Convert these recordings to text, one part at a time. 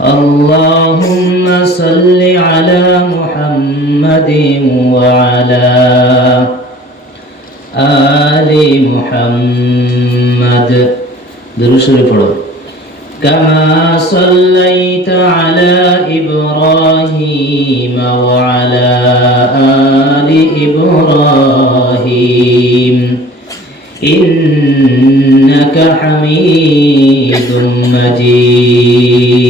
اللهم صل على محمد وعلى آل محمد. درشري পড়ো كما صليت على إبراهيم وعلى آل إبراهيم. إنك حميد مجيد.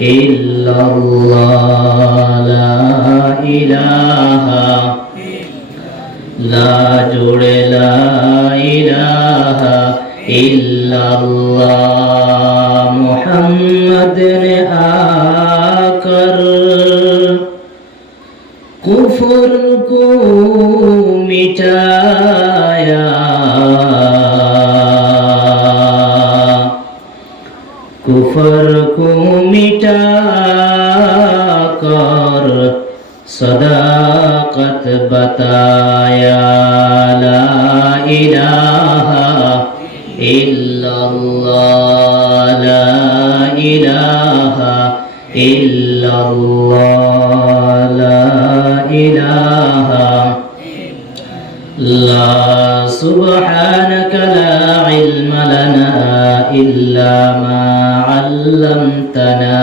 ইল্লাল্লাহ লা ইলাহা লা জোড়ে লা ইলাহা ইল্লাল্লাহ মুহাম্মদ নে আকার কুফর কো মিটা صداقت بتایا لا إله إلا الله لا إله إلا الله لا الہ لا سبحانك لا علم لنا إلا ما علمتنا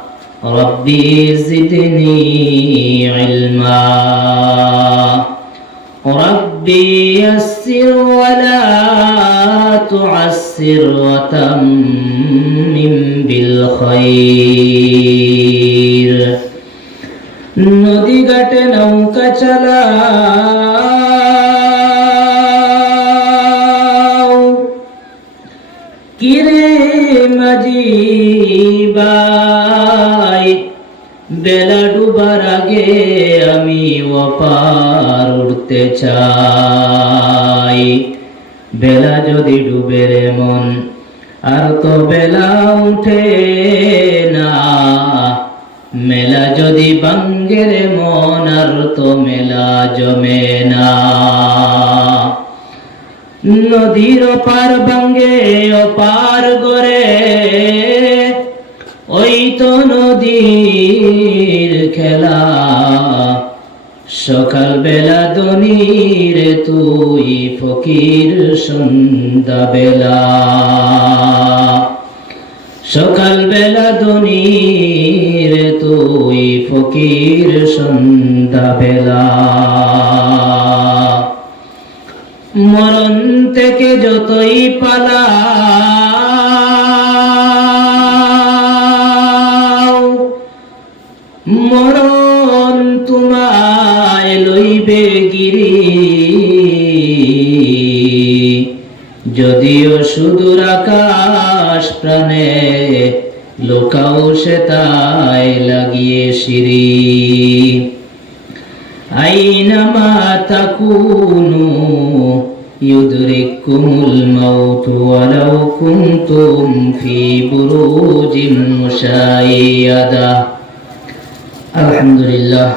ربي زدني علما ربي يسر ولا تعسر وتمم بالخير নদী ঘাটে নৌকা চালাও বেলা ডুবার আগে আমি ওপার উঠতে চাই। বেলা যদি ডুবে রে মন, আর তো বেলা উঠে না। মেলা যদি বাঙ্গের মন, আর তো মেলা জমে না। নদীর পার বাঙ্গে অপার গরে সকাল বেলা দনির তুই ফকির সন্ধ্যা বেলা সকাল বেলা দনির তুই ফকির সন্ধ্যা বেলা মরণ থেকে যতই পালা মরণ তোমায় লইবে গিরি যদিও সুদূর আকাশ প্রাণে লোকাও সে তাই লাগিয়ে সিঁড়ি আইনামা তাকুনু يدرككم الموت ولو كنتم في بروج مشايدة الحمد لله